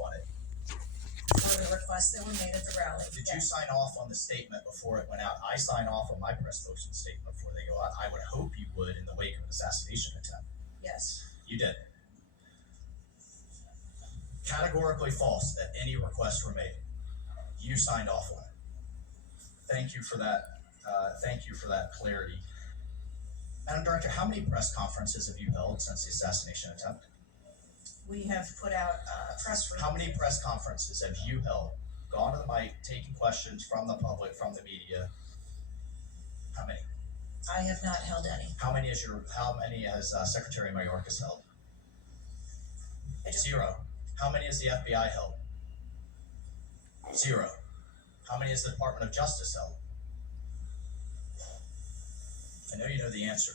on it? For the requests that were made at the rally. Did you sign off on the statement before it went out? I sign off on my press spokesman statement before they go out. I would hope you would in the wake of an assassination attempt. Yes. You did. Categorically false that any requests were made. You signed off on it. Thank you for that. Thank you for that clarity. Madam Director, how many press conferences have you held since the assassination attempt? We have put out press release. How many press conferences have you held? Gone to the mic, taking questions from the public, from the media? How many? I have not held any. How many has Secretary Mayorkas held? Zero. How many has the FBI held? Zero. How many has the Department of Justice held? I know you know the answer.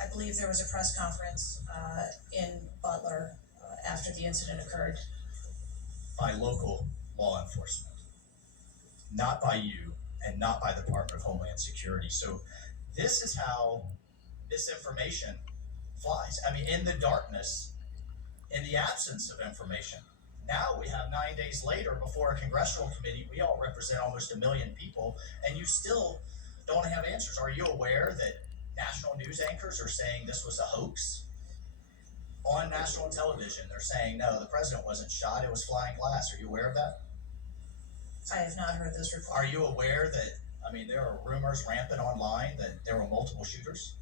I believe there was a press conference in Butler after the incident occurred. By local law enforcement, not by you and not by the Department of Homeland Security. So this is how misinformation flies. I mean, in the darkness, in the absence of information. Now we have 9 days later before a congressional committee, we all represent almost 1 million people, and you still don't have answers. Are you aware that national news anchors are saying this was a hoax? On national television, they're saying, no, the president wasn't shot, it was flying glass. Are you aware of that? I have not heard those reports. Are you aware that, I mean, there are rumors rampant online that there were multiple shooters?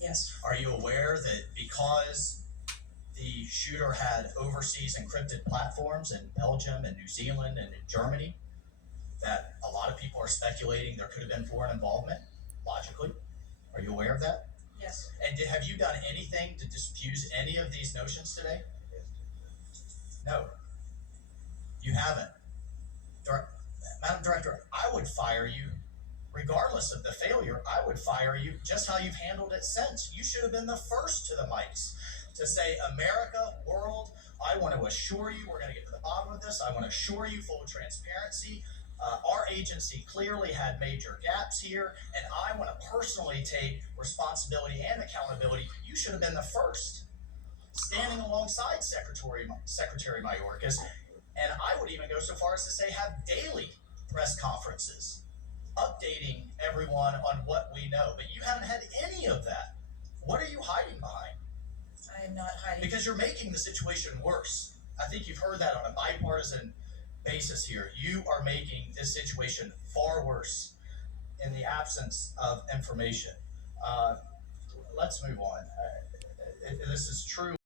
Yes. Are you aware that because the shooter had overseas encrypted platforms in Belgium and New Zealand and in Germany, that a lot of people are speculating there could have been foreign involvement, logically? Are you aware of that? Yes. And have you done anything to disabuse any of these notions today? No. You haven't. Madam Director, I would fire you, regardless of the failure. I would fire you just how you've handled it since. You should have been the first to the mics to say, America, world, I want to assure you we're going to get to the bottom of this. I want to assure you full transparency. Our agency clearly had major gaps here, and I want to personally take responsibility and accountability. You should have been the first, standing alongside Secretary Mayorkas, and I would even go so far as to say have daily press conferences, updating everyone on what we know. But you haven't had any of that. What are you hiding behind? I am not hiding. Because you're making the situation worse. I think you've heard that on a bipartisan basis here. You are making this situation far worse in the absence of information. Let's move on. This is true.